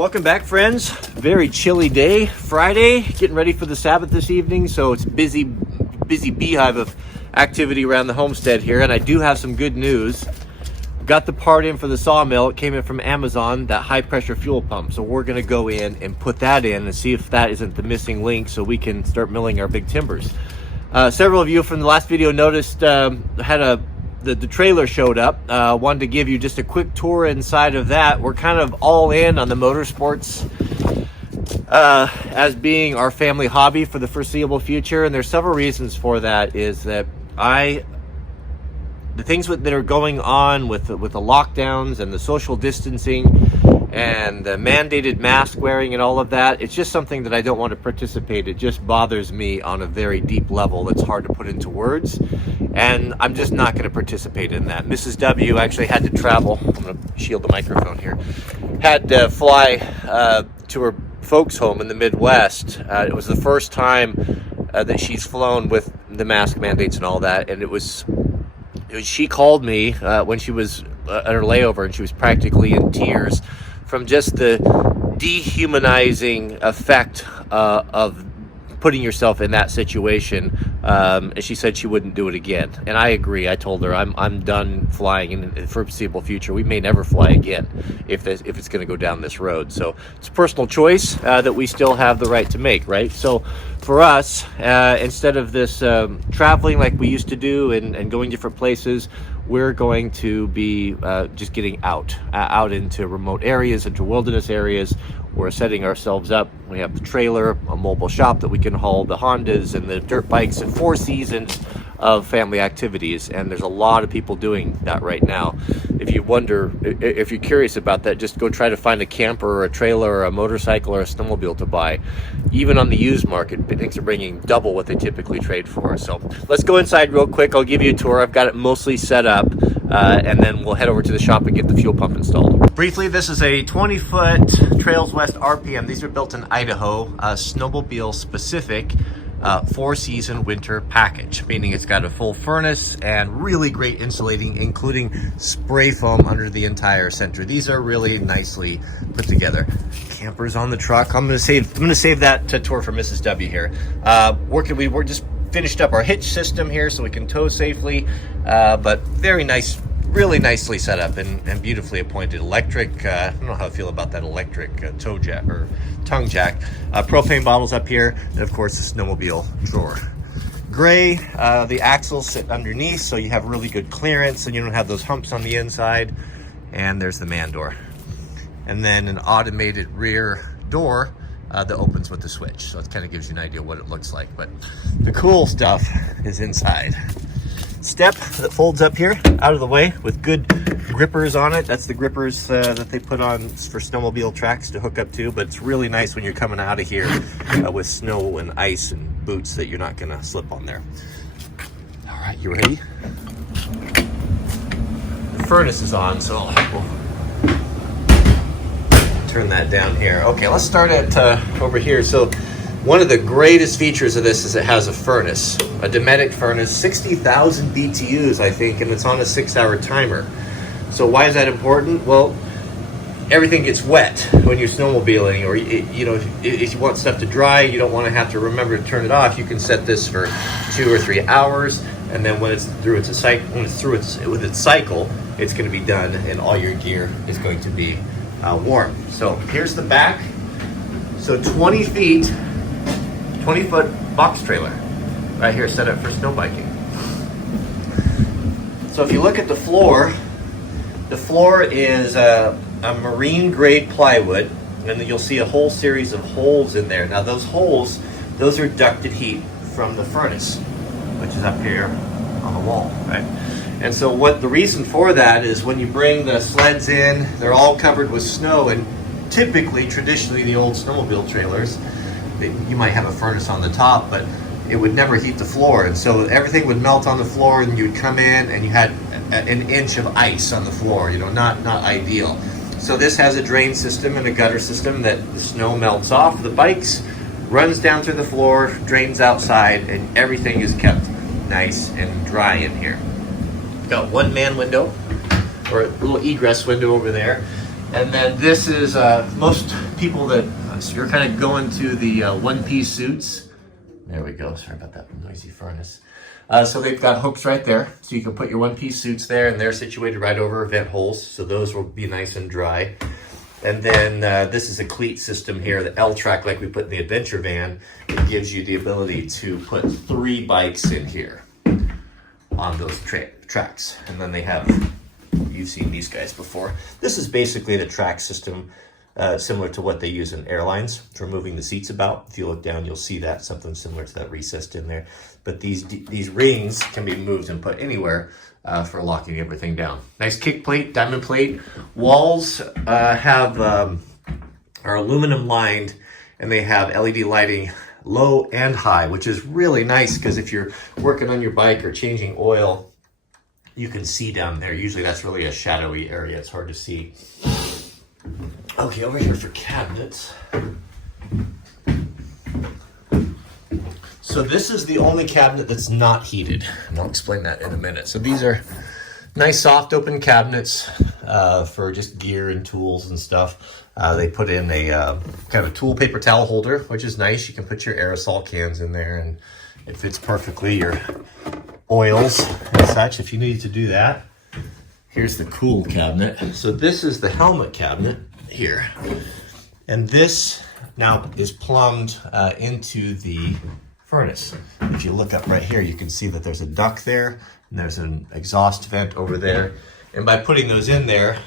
Welcome back, friends. Very chilly day, Friday, getting ready for the Sabbath this evening, so it's busy beehive of activity around the homestead here, and I do have some good news. Got the part in for the sawmill. It came in from Amazon, that high pressure fuel pump, so we're going to go in and put that in and see if that isn't the missing link so we can start milling our big timbers. Several of you from the last video noticed the trailer showed up. Wanted to give you just a quick tour inside of that. We're kind of all in on the motorsports as being our family hobby for the foreseeable future, and there's several reasons for that. Is that the things that are going on with the lockdowns and the social distancing and the mandated mask wearing and all of that, it's just something that I don't want to participate. It just bothers me on a very deep level that's hard to put into words, and I'm just not going to participate in that. Mrs. W actually had to travel. I'm going to shield the microphone here. Had to fly to her folks' home in the Midwest. It was the first time that she's flown with the mask mandates and all that, and she called me when she was at her layover, and she was practically in tears from just the dehumanizing effect of putting yourself in that situation. And she said she wouldn't do it again, and I agree. I told her I'm done flying in the foreseeable future. We may never fly again if it's going to go down this road. So it's a personal choice that we still have the right to make, right? So for us, instead of this traveling like we used to do and going different places, we're going to be just getting out into remote areas, into wilderness areas. We're setting ourselves up. We have the trailer, a mobile shop that we can haul the Hondas and the dirt bikes, and 4 seasons of family activities. And there's a lot of people doing that right now. If you're curious about that, just go try to find a camper or a trailer or a motorcycle or a snowmobile to buy. Even on the used market, things are bringing double what they typically trade for. So let's go inside real quick. I'll give you a tour. I've got it mostly set up, and then we'll head over to the shop and get the fuel pump installed. Briefly, this is a 20-foot Trails West RPM. These are built in Idaho, snowmobile specific. 4-season winter package, meaning it's got a full furnace and really great insulating, including spray foam under the entire center. These are really nicely put together. Campers on the truck. I'm gonna save that tour for Mrs. W here. We're just finished up our hitch system here so we can tow safely, but very nice, really nicely set up and beautifully appointed. Electric, I don't know how I feel about that electric tow jack or tongue jack. Propane bottles up here, and of course the snowmobile drawer. Gray, the axles sit underneath, so you have really good clearance and you don't have those humps on the inside. And there's the man door. And then an automated rear door that opens with the switch. So it kind of gives you an idea what it looks like. But the cool stuff is inside. Step that folds up here out of the way with good grippers on it. That's the grippers that they put on for snowmobile tracks to hook up to, but it's really nice when you're coming out of here with snow and ice and boots that you're not gonna slip on there. All right, you ready? The furnace is on, so we'll turn that down here. Okay, let's start at over here. So one of the greatest features of this is it has a furnace, a Dometic furnace, 60,000 BTUs, I think, and it's on a 6-hour timer. So why is that important? Well, everything gets wet when you're snowmobiling, or if you want stuff to dry, you don't want to have to remember to turn it off. You can set this for 2 or 3 hours, and then when it's through its cycle, it's going to be done, and all your gear is going to be warm. So here's the back. So 20 feet. 20-foot box trailer right here set up for snow biking. So if you look at the floor is a marine grade plywood, and then you'll see a whole series of holes in there. Now those holes, those are ducted heat from the furnace, which is up here on the wall, right? And so what the reason for that is when you bring the sleds in, they're all covered with snow, and typically, traditionally, the old snowmobile trailers, you might have a furnace on the top, but it would never heat the floor, and so everything would melt on the floor, and you'd come in and you had an inch of ice on the floor. Not ideal. So this has a drain system and a gutter system that the snow melts off the bikes, runs down through the floor, drains outside, and everything is kept nice and dry in here. Got one man window, or a little egress window over there. And then this is, most people that, so you're kind of going to the one-piece suits. There we go. Sorry about that noisy furnace. So they've got hooks right there. So you can put your one-piece suits there, and they're situated right over vent holes. So those will be nice and dry. And then this is a cleat system here, the L-track like we put in the adventure van. It gives you the ability to put 3 bikes in here on those tracks. And then they have, you've seen these guys before. This is basically the track system, similar to what they use in airlines for moving the seats about. If you look down, you'll see that, something similar to that recessed in there. But these rings can be moved and put anywhere for locking everything down. Nice kick plate, diamond plate. Walls are aluminum lined, and they have LED lighting low and high, which is really nice because if you're working on your bike or changing oil, you can see down there. Usually that's really a shadowy area. It's hard to see. Okay, over here for cabinets. So this is the only cabinet that's not heated, and I'll explain that in a minute. So these are nice soft open cabinets for just gear and tools and stuff. They put in a kind of a tool paper towel holder, which is nice. You can put your aerosol cans in there, and it fits perfectly, your oils and such if you need to do that. Here's the cool cabinet. So this is the helmet cabinet here. And this now is plumbed into the furnace. If you look up right here, you can see that there's a duct there, and there's an exhaust vent over there. And by putting those in there,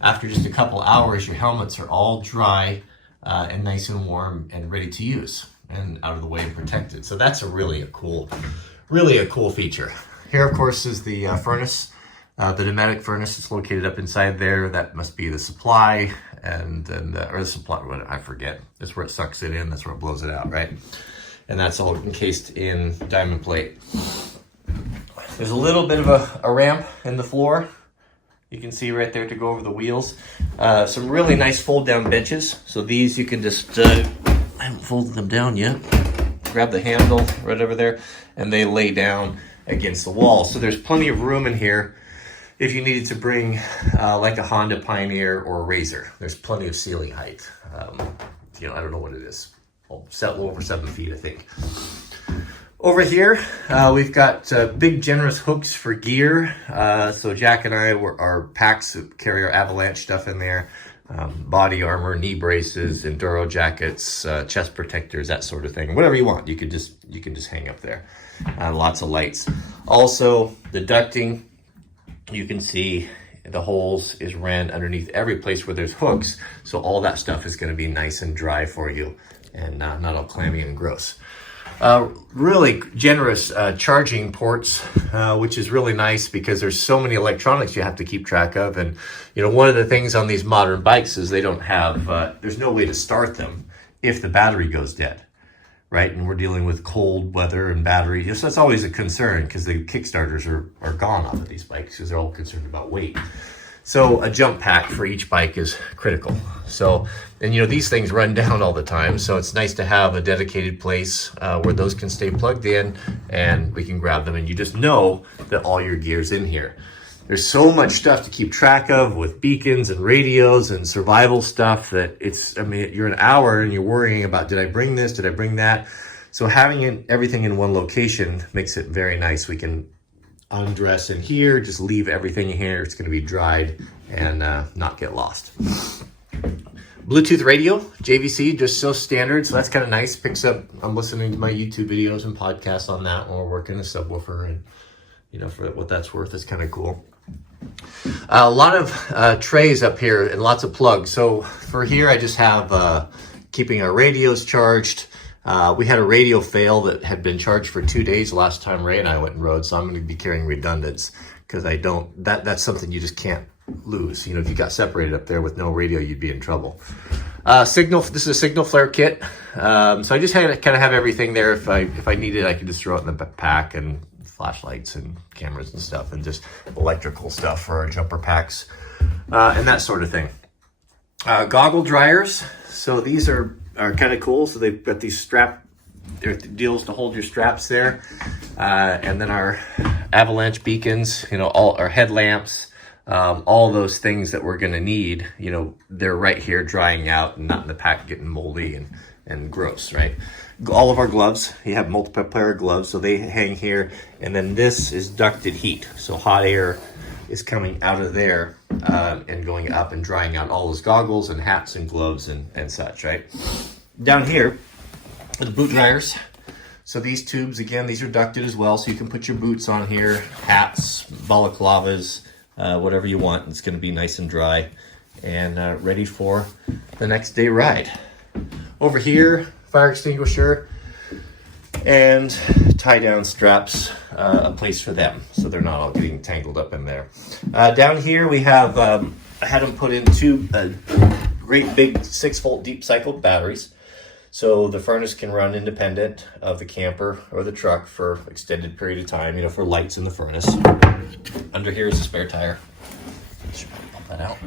after just a couple hours, your helmets are all dry and nice and warm and ready to use and out of the way and protected. So that's really a cool feature. Here, of course, is the furnace, the pneumatic furnace. It's located up inside there. That must be the supply or the supply, I forget. That's where it sucks it in. That's where it blows it out, right? And that's all encased in diamond plate. There's a little bit of a ramp in the floor. You can see right there to go over the wheels. Some really nice fold down benches. So these you can just, I haven't folded them down yet. Grab the handle right over there, and they lay down against the wall. So there's plenty of room in here if you needed to bring like a Honda Pioneer or a Razor. There's plenty of ceiling height. I don't know what it is. A little over 7 feet, I think. Over here, we've got big generous hooks for gear. So Jack and I, our packs carry our avalanche stuff in there. Body armor, knee braces, enduro jackets, chest protectors, that sort of thing. Whatever you want, you can just hang up there. Lots of lights. Also, the ducting, you can see the holes is ran underneath every place where there's hooks. So all that stuff is going to be nice and dry for you and not all clammy and gross. Really generous charging ports, which is really nice because there's so many electronics you have to keep track of. And, one of the things on these modern bikes is they don't have, there's no way to start them if the battery goes dead, right? And we're dealing with cold weather and battery. So that's always a concern because the Kickstarters are gone off of these bikes because they're all concerned about weight. So a jump pack for each bike is critical. So, and these things run down all the time. So it's nice to have a dedicated place where those can stay plugged in and we can grab them. And you just know that all your gear's in here. There's so much stuff to keep track of with beacons and radios and survival stuff that you're an hour and you're worrying about, did I bring this? Did I bring that? So having everything in one location makes it very nice. We can undress in here, just leave everything in here. It's going to be dried and not get lost. Bluetooth radio, JVC, just so standard. So that's kind of nice. Picks up, I'm listening to my YouTube videos and podcasts on that when we're working a subwoofer, and for what that's worth, it's kind of cool. A lot of trays up here and lots of plugs. So for here, I just have keeping our radios charged. We had a radio fail that had been charged for 2 days last time Ray and I went and rode, so I'm going to be carrying redundants because that's something you just can't lose. If you got separated up there with no radio, you'd be in trouble. This is a signal flare kit. So I just had to kind of have everything there. If I need it, I could just throw it in the pack, and flashlights and cameras and stuff, and just electrical stuff for our jumper packs and that sort of thing. Goggle dryers. So these are kind of cool. So they've got these deals to hold your straps there. And then our avalanche beacons, all our headlamps, all those things that we're going to need, you know, they're right here drying out and not in the pack getting moldy and gross, right? All of our gloves, you have multiple pair of gloves, so they hang here. And then this is ducted heat. So hot air is coming out of there and going up and drying out all those goggles and hats and gloves and such, right? Down here, the boot dryers. So these tubes, again, these are ducted as well, so you can put your boots on here, hats, balaclavas, whatever you want. It's going to be nice and dry and ready for the next day ride. Over here, fire extinguisher and tie down straps, a place for them so they're not all getting tangled up in there. Down here we have, I had them put in two great big 6-volt deep cycled batteries. So the furnace can run independent of the camper or the truck for extended period of time, you know, for lights in the furnace. Under here is a spare tire. Should pump that out.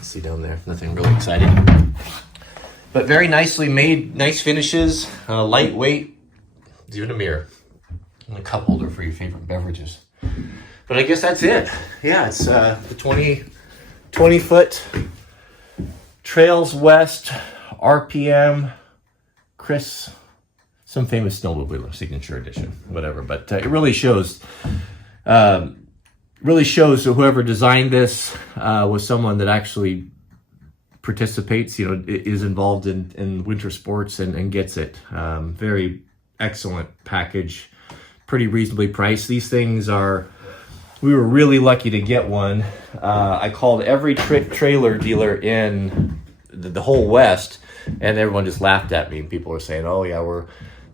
See down there, nothing really exciting. But very nicely made, nice finishes, lightweight. There's even a mirror and a cup holder for your favorite beverages. But I guess that's it. Yeah, it's the 20 foot Trails West RPM Chris, some famous snowmobiler signature edition, whatever. But it really shows that whoever designed this was someone that actually participates, you know, is involved in winter sports and gets it. Very excellent package, pretty reasonably priced. These things are, we were really lucky to get one. I called every trailer dealer in the whole West, and everyone just laughed at me. People were saying, oh yeah, we're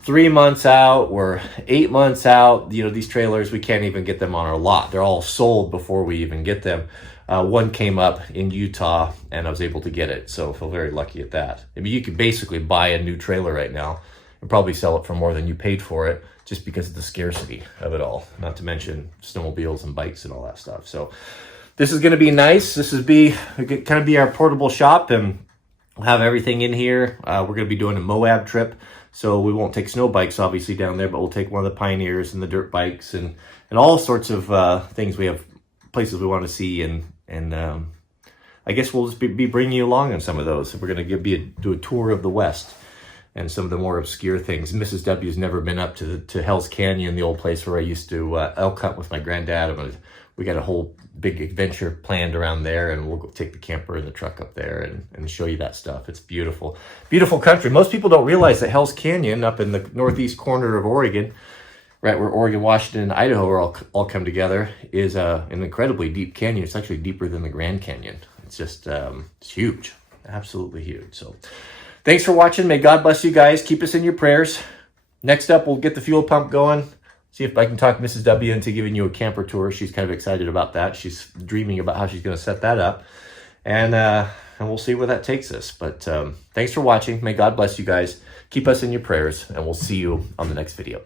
3 months out, we're 8 months out. You know, these trailers, we can't even get them on our lot. They're all sold before we even get them. One came up in Utah, and I was able to get it, so I feel very lucky at that. I mean, you could basically buy a new trailer right now and probably sell it for more than you paid for it, just because of the scarcity of it all, not to mention snowmobiles and bikes and all that stuff. So this is going to be nice. This is kind of be our portable shop, and we'll have everything in here. We're going to be doing a Moab trip, so we won't take snow bikes obviously down there, but we'll take one of the Pioneers and the dirt bikes and all sorts of things. We have places we want to see, and I guess we'll just be bringing you along on some of those. We're going to do a tour of the West and some of the more obscure things. Mrs. W's never been up to Hell's Canyon, the old place where I used to elk hunt with my granddad. We got a whole big adventure planned around there, and we'll go take the camper and the truck up there and show you that stuff. It's beautiful. Beautiful country. Most people don't realize that Hell's Canyon up in the northeast corner of Oregon, right where Oregon, Washington, and Idaho are all come together, is an incredibly deep canyon. It's actually deeper than the Grand Canyon. It's just, it's huge. Absolutely huge. So thanks for watching. May God bless you guys. Keep us in your prayers. Next up, we'll get the fuel pump going. See if I can talk Mrs. W into giving you a camper tour. She's kind of excited about that. She's dreaming about how she's going to set that up. And we'll see where that takes us. But thanks for watching. May God bless you guys. Keep us in your prayers, and we'll see you on the next video.